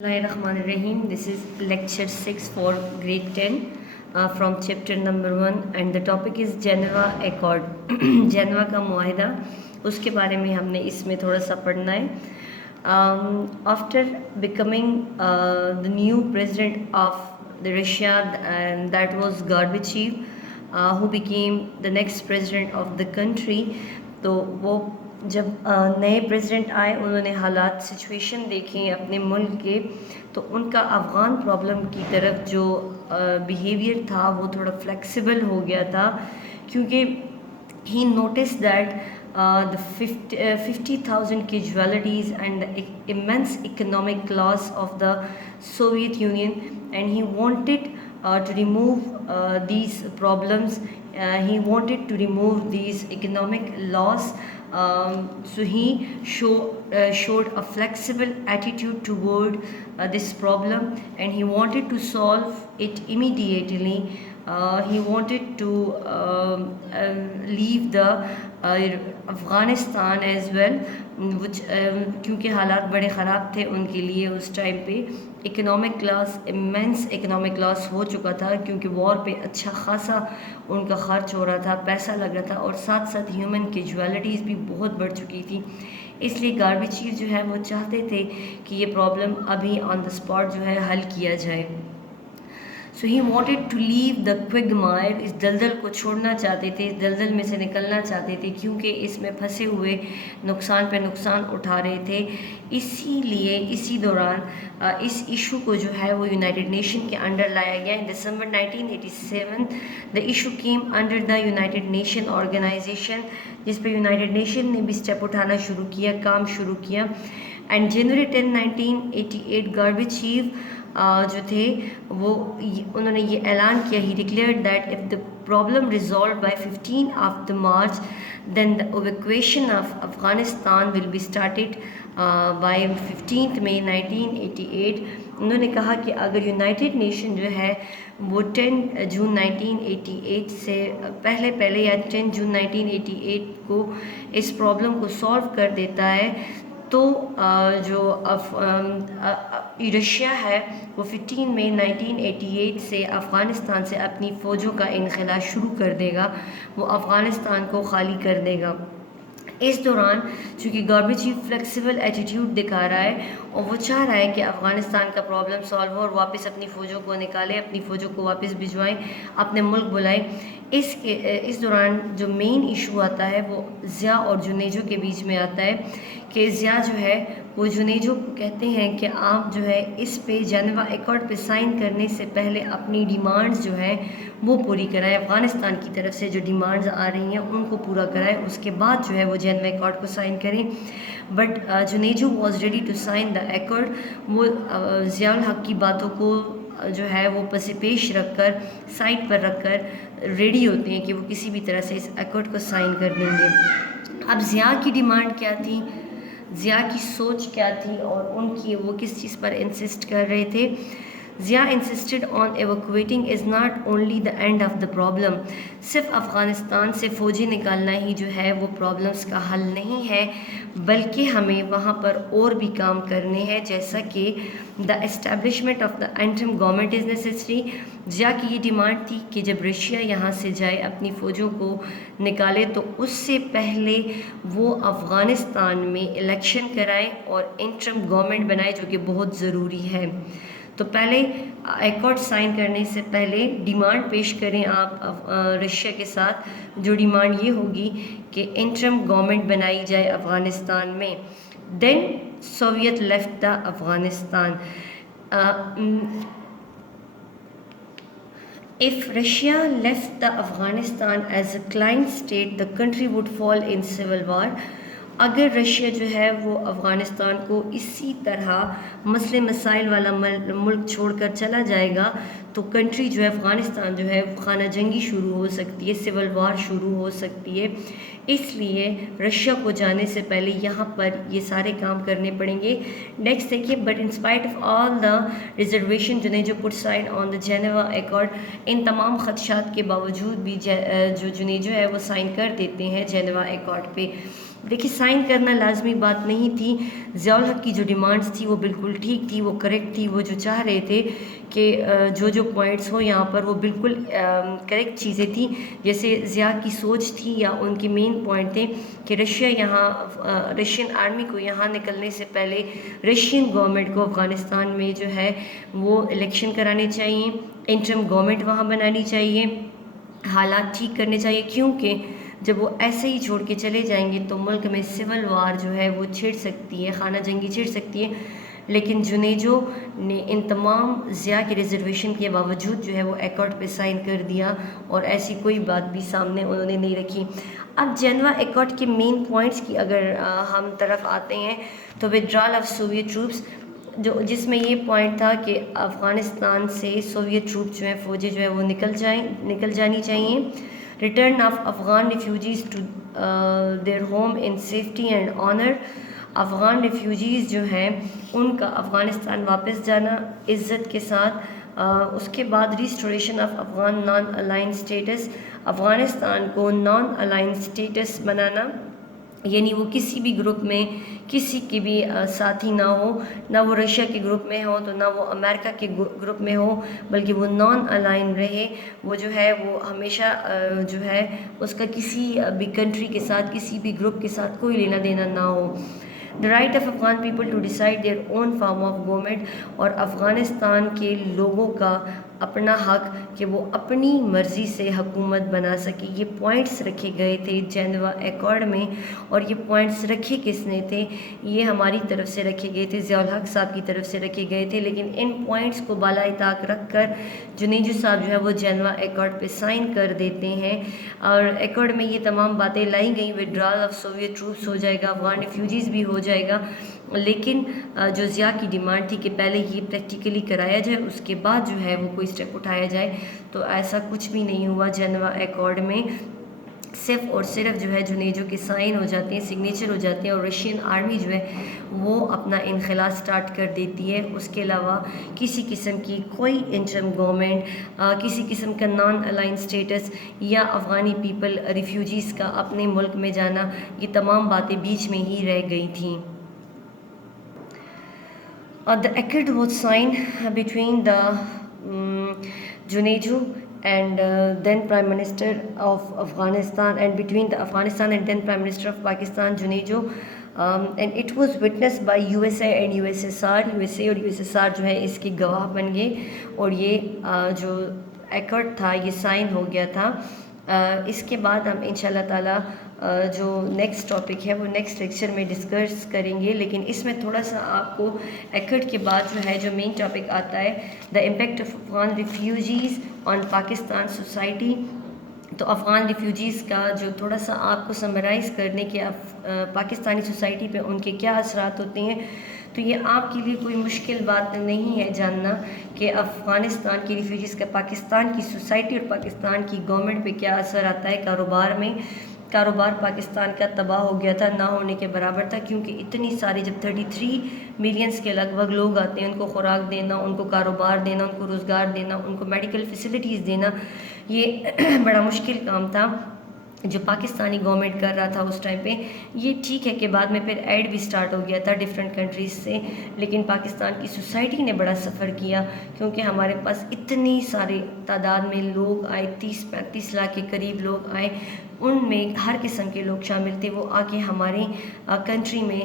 Bismillahirrahmanirrahim. This is lecture 6 for grade 10 from chapter number 1 and the topic is Geneva Accord. Geneva का मुआहिदा, उसके बारे में हमने इसमें थोड़ा सा पढ़ना है. After becoming the new president of the Russia, and that was Gorbachev, who became the next president of the country. तो वो जब नए प्रेसिडेंट आए, उन्होंने हालात सिचुएशन देखें अपने मुल्क के, तो उनका अफ़गान प्रॉब्लम की तरफ जो बिहेवियर था वो थोड़ा फ्लेक्सिबल हो गया था, क्योंकि he noticed that the 50,000 casualties and the immense economic loss of the Soviet Union, and he wanted to remove these problems. He wanted to remove these economic loss. So he showed a flexible attitude toward this problem, and he wanted to solve it immediately. He wanted to leave the Afghanistan as well, which क्योंकि हालात बड़े ख़राब थे उनके लिए उस time पे. Economic loss, immense economic loss हो चुका था, क्योंकि वॉर पे अच्छा खासा उनका ख़र्च हो रहा था, पैसा लग रहा था, और साथ साथ ह्यूमन कैजुअलिटीज़ भी बहुत बढ़ चुकी थी. इसलिए गोर्बाचेव जो है वो चाहते थे कि ये प्रॉब्लम अभी ऑन द स्पॉट जो है हल किया जाए. So he wanted to leave the quagmire, इस दलदल को छोड़ना चाहते थे, इस दलदल में से निकलना चाहते थे, क्योंकि इसमें फंसे हुए नुकसान पे नुकसान उठा रहे थे. इसीलिए इसी दौरान इस इशू को जो है वो यूनाइटेड नेशन के अंडर लाया गया. In December 1987 the issue came under the United Nation Organization, जिस पर यूनाइटेड नेशन ने भी स्टेप उठाना शुरू किया, काम शुरू किया. एंड जनवरी 10, 1988 गोर्बाचेव जो थे वो उन्होंने ये ऐलान किया, he declared that if the problem resolve by 15 of the March then the evacuation of Afghanistan will be started by 15 May 1988. उन्होंने कहा कि अगर यूनाइटेड नेशन जो है वो 10 जून 1988 से पहले या 10 जून 1988 को इस प्रॉब्लम को सॉल्व कर देता है, तो जो रशिया है वो 15 मई 1988 से अफ़गानिस्तान से अपनी फ़ौजों का इनखला शुरू कर देगा, वो अफ़गानिस्तान को खाली कर देगा. इस दौरान चूँकि गोर्बाचेव फ्लेक्सिबल एटीट्यूड दिखा रहा है और वो चाह रहा है कि अफ़गानिस्तान का प्रॉब्लम सॉल्व हो और वापस अपनी फ़ौजों को निकाले, अपनी फ़ौजों को वापस भिजवाएं, अपने मुल्क बुलाएं. इस दौरान जो मेन इशू आता है वो ज़िया और जुनेजो के बीच में आता है, कि ज़िया जो है वो जुनेजो को कहते हैं कि आप जो है इस पे जेनेवा एकॉर्ड पे साइन करने से पहले अपनी डिमांड्स जो हैं वो पूरी कराएं, अफ़गानिस्तान की तरफ से जो डिमांड्स आ रही हैं उनको पूरा कराएं, उसके बाद जो है वो जेनेवा एकॉर्ड को साइन करें. But Junejo was ready to sign the accord. वो ज़ियाउल हक की बातों को जो है वो पेश रख कर, साइड पर रख कर रेडी होते हैं कि वो किसी भी तरह से इस एकॉर्ड को साइन कर देंगे. अब ज़िया की डिमांड क्या थी, ज़िया की सोच क्या थी, और उनकी वो किस चीज़ पर इंसिस्ट कर रहे थे. Zia insisted on evacuating is not only the end of the problem. सिर्फ अफ़गानिस्तान से फ़ौजी निकालना ही जो है वो प्रॉब्लम्स का हल नहीं है, बल्कि हमें वहाँ पर और भी काम करने हैं, जैसा कि the establishment of the interim government is necessary. Zia की ये डिमांड थी कि जब रशिया यहाँ से जाए अपनी फ़ौजों को निकाले, तो उससे पहले वो अफ़गानिस्तान में इलेक्शन कराए और इंटरिम गवर्नमेंट बनाए, जो कि बहुत ज़रूरी है. तो पहले एकॉर्ड साइन करने से पहले डिमांड पेश करें आप रशिया के साथ. जो डिमांड ये होगी कि इंटरिम गवर्नमेंट बनाई जाए अफ़गानिस्तान में. Then Soviet left the Afghanistan. If Russia left the Afghanistan as a client state, the country would fall in civil war. अगर रशिया जो है वो अफ़गानिस्तान को इसी तरह मसले मसाइल वाला मुल्क छोड़कर चला जाएगा, तो कंट्री जो है अफ़गानिस्तान जो है वो खाना जंगी शुरू हो सकती है, सिविल वार शुरू हो सकती है. इसलिए रशिया को जाने से पहले यहाँ पर ये सारे काम करने पड़ेंगे. नेक्स्ट देखिए, but in spite of all the reservation Junejo put sign on the Geneva accord. इन तमाम खदशात के बावजूद भी जो जुनेजो है वो साइन कर देते हैं जेनेवा एकॉर्ड पे. देखिए साइन करना लाजमी बात नहीं थी, ज़ियाउल हक की जो डिमांड्स थी वो बिल्कुल ठीक थी, वो करेक्ट थी, वो जो चाह रहे थे कि जो पॉइंट्स हो यहाँ पर वो बिल्कुल करेक्ट चीज़ें थी। जैसे ज़िया की सोच थी या उनके मेन पॉइंट थे कि रशियन आर्मी को यहाँ निकलने से पहले रशियन गवर्नमेंट को अफ़गानिस्तान में जो है वो इलेक्शन कराने चाहिए, इंटरिम गवर्नमेंट वहाँ बनानी चाहिए, हालात ठीक करने चाहिए, क्योंकि जब वो ऐसे ही छोड़ के चले जाएंगे तो मुल्क में सिविल वार जो है वो छिड़ सकती है, खाना जंगी छिड़ सकती है। लेकिन जुनेजो ने इन तमाम ज़िया के रिजर्वेशन के बावजूद जो है वो एकॉर्ड पे साइन कर दिया और ऐसी कोई बात भी सामने उन्होंने नहीं रखी। अब जेनेवा एकॉर्ड के मेन पॉइंट्स की अगर हम तरफ आते हैं तो विड्रॉल ऑफ सोवियत ट्रूप्स, जिसमें ये पॉइंट था कि अफ़गानिस्तान से सोवियत ट्रूप जो हैं फ़ौजें जो है वो निकल जानी चाहिए। Return of Afghan refugees to their home in safety and honour, Afghan refugees जो हैं उनका अफ़गानिस्तान वापस जाना इज़्ज़त के साथ। उसके बाद restoration of Afghan non align status, Afghanistan को नॉन अलाइन स्टेटस बनाना, यानी वो किसी भी ग्रुप में किसी की भी साथी ना हो, ना वो रशिया के ग्रुप में हो तो ना वो अमेरिका के ग्रुप में हो, बल्कि वो नॉन अलाइन रहे। वो जो है वो हमेशा जो है उसका किसी भी कंट्री के साथ, किसी भी ग्रुप के साथ कोई लेना देना ना हो। The right of Afghan people to decide their own form of government, और अफ़गानिस्तान के लोगों का अपना हक कि वो अपनी मर्ज़ी से हुकूमत बना सके। ये पॉइंट्स रखे गए थे जेनेवा एकॉर्ड में, और ये पॉइंट्स रखे किसने थे? ये हमारी तरफ से रखे गए थे, ज़ियाउल हक साहब की तरफ से रखे गए थे। लेकिन इन पॉइंट्स को बालाए ताक रख कर जुनेजो साहब जो है वो जेनेवा एकॉर्ड पे साइन कर देते हैं, और एकॉर्ड में ये तमाम बातें लाई गई, विड्रॉल ऑफ सोवियत ट्रूप्स हो जाएगा, अफगान रिफ्यूजीज़ भी हो जाएगा। लेकिन जो ज़िया की डिमांड थी कि पहले ये प्रैक्टिकली कराया जाए, उसके बाद जो है वो कोई स्टेप उठाया जाए, तो ऐसा कुछ भी नहीं हुआ। जेनेवा एकॉर्ड में सिर्फ और सिर्फ जो है जुनेजो के साइन हो जाते हैं, सिग्नेचर हो जाते हैं, और रशियन आर्मी जो है वो अपना इनखला स्टार्ट कर देती है। उसके अलावा किसी किस्म की कोई इंटरिम गवर्नमेंट, किसी किस्म का नॉन अलाइन स्टेटस या अफ़गानी पीपल रिफ्यूजीज़ का अपने मुल्क में जाना, ये तमाम बातें बीच में ही रह गई थीं। The accord was signed between the Junejo and then Prime Minister of Afghanistan, and between the Afghanistan and then Prime Minister of Pakistan, Junejo, and it was witnessed by USA and USSR. USA और USSR जो है इसके गवाह बन गए, और ये जो accord था ये साइन हो गया था। इसके बाद हम इंशाल्लाह ताला जो नेक्स्ट टॉपिक है वो नेक्स्ट लेक्चर में डिस्कस करेंगे। लेकिन इसमें थोड़ा सा आपको एकॉर्ड के बाद जो है जो मेन टॉपिक आता है, the impact of Afghan refugees on Pakistan society. तो अफ़गान रिफ्यूजीज़ का जो थोड़ा सा आपको समराइज़ करने के पाकिस्तानी सोसाइटी पे उनके क्या असरात होते हैं, तो ये आपके लिए कोई मुश्किल बात नहीं है जानना कि अफ़गानिस्तान के रिफ्यूजीज़ का पाकिस्तान की सोसाइटी और पाकिस्तान की गवर्नमेंट पे क्या असर आता है। कारोबार पाकिस्तान का तबाह हो गया था, ना होने के बराबर था, क्योंकि इतनी सारी जब 33 मिलियंस के लगभग लोग आते हैं, उनको खुराक देना, उनको कारोबार देना, उनको रोज़गार देना, उनको मेडिकल फैसिलिटीज़ देना, ये बड़ा मुश्किल काम था जो पाकिस्तानी गवर्नमेंट कर रहा था उस टाइम पे। ये ठीक है कि बाद में फिर ऐड भी स्टार्ट हो गया था डिफरेंट कंट्रीज़ से, लेकिन पाकिस्तान की सोसाइटी ने बड़ा सफ़र किया, क्योंकि हमारे पास इतनी सारी तादाद में लोग आए, 30-35 लाख के करीब लोग आए, उनमें हर किस्म के लोग शामिल थे। वो आके हमारी कंट्री में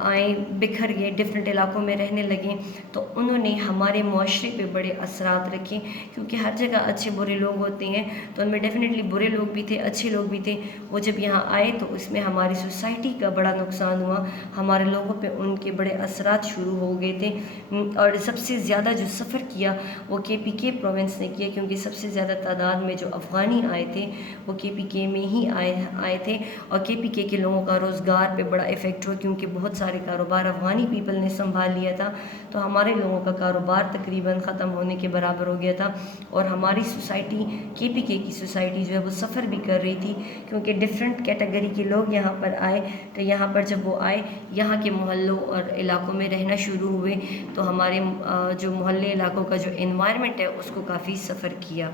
आए, बिखर गए, डिफरेंट इलाकों में रहने लगे, तो उन्होंने हमारे मुआशरे पे बड़े असरात रखे, क्योंकि हर जगह अच्छे बुरे लोग होते हैं, तो उनमें डेफिनेटली बुरे लोग भी थे, अच्छे लोग भी थे। वो जब यहाँ आए तो उसमें हमारी सोसाइटी का बड़ा नुकसान हुआ, हमारे लोगों पे उनके बड़े असरात शुरू हो गए थे। और सबसे ज़्यादा जो सफ़र किया वो KPK प्रोविंस ने किया, क्योंकि सबसे ज़्यादा तादाद में जो अफ़गानी आए थे वो KPK में ही आए थे, और KPK के लोगों का रोज़गार पे बड़ा इफ़ेक्ट हुआ, क्योंकि बहुत सारे कारोबार अफ़गानी पीपल ने संभाल लिया था, तो हमारे लोगों का कारोबार तकरीबन ख़त्म होने के बराबर हो गया था। और हमारी सोसाइटी, KPK की सोसाइटी जो है वो सफ़र भी कर रही थी, क्योंकि डिफरेंट कैटेगरी के लोग यहाँ पर आए, तो यहाँ पर जब वो आए, यहाँ के मोहल्लों और इलाकों में रहना शुरू हुए, तो हमारे जो मोहल्ले इलाकों का जो एनवायरनमेंट है उसको काफ़ी सफ़र किया।